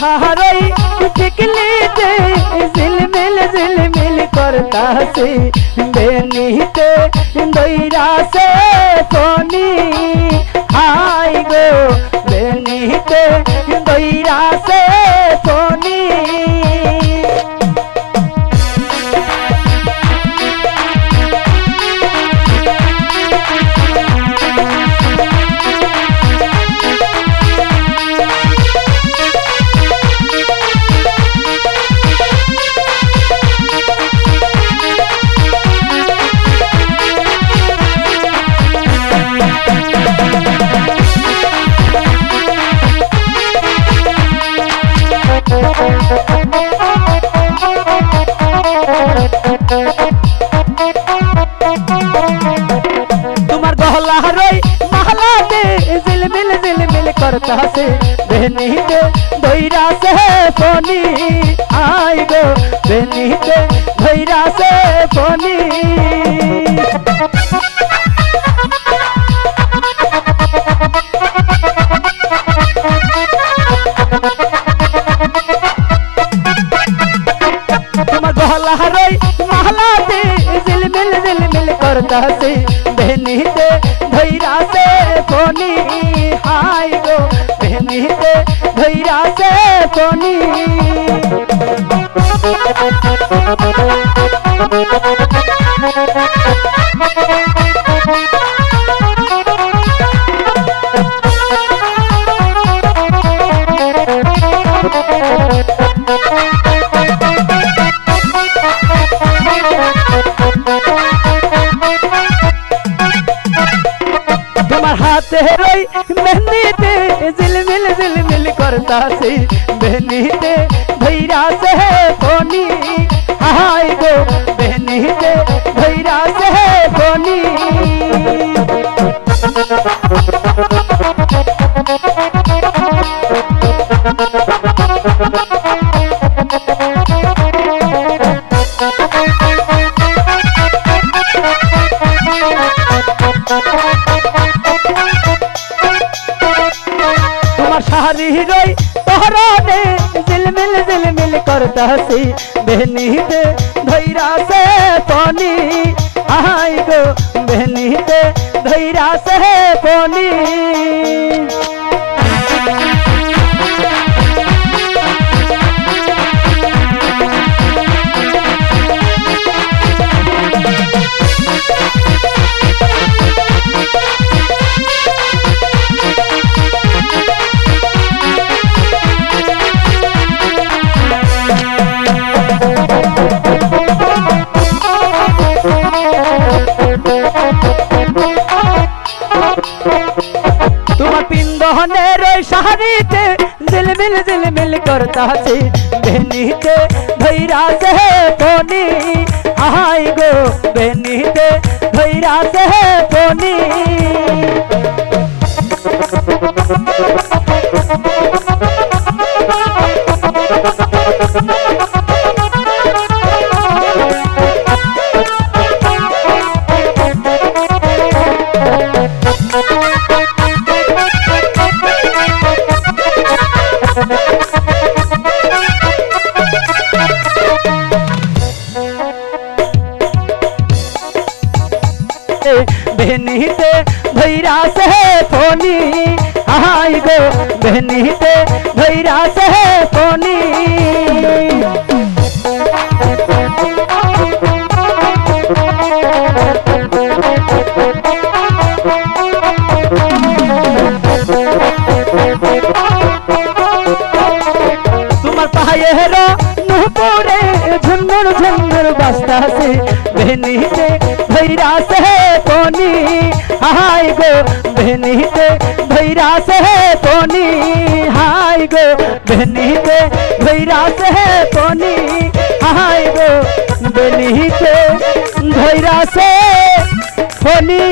মাথা রই টিকলিতে ঝিলমিল ঝিলমিল করতাছে বেনিতে দইরাছে ফনি হাই তোমার গহলা রই মহলা দে ঝিলমিল ঝিলমিল করতাছে বেনিতে দইরাছে ফনি আই গো। বেনিতে দইরাছে ফনি তোমার গহলা রই মহলা দে ঝিলমিল ঝিলমিল করতাছে। বেনিতে ধৈরাছে ফনি হাই গো। বেনিতে ফনি তোমার হাতে রই মেহন্দিতে ঝিলমিল ঝিলমিল করতাছে। বেনিতে ধৈরাছে তোমার শাড়ি রই তোহরানে ঝিলমিল ঝিলমিল করতাছি বেনিতে ধৈরাছে পনি আহাই গো বেনিতে ধৈরাছে পনি পিন্দনের ওই শাড়িতে জিলমিল জিলমিল করতাছি বেনিতে ধৈরা ধৈরাছে পনি আহাই গো, বেনিতে ধৈরা ধৈরাছে পনি বেনিতে ধৈরাছে ফনি তোমার পায়ে হেরো নুপুরে ঝুন্নুর ঝুন্নুর বাস্তাছে বেনিতে ধৈরাছে পনি হাই গো বেনিতে ধৈরাছে ধৈরাছে ফনি হাই গো বেনিতে ধৈরাছে ফনি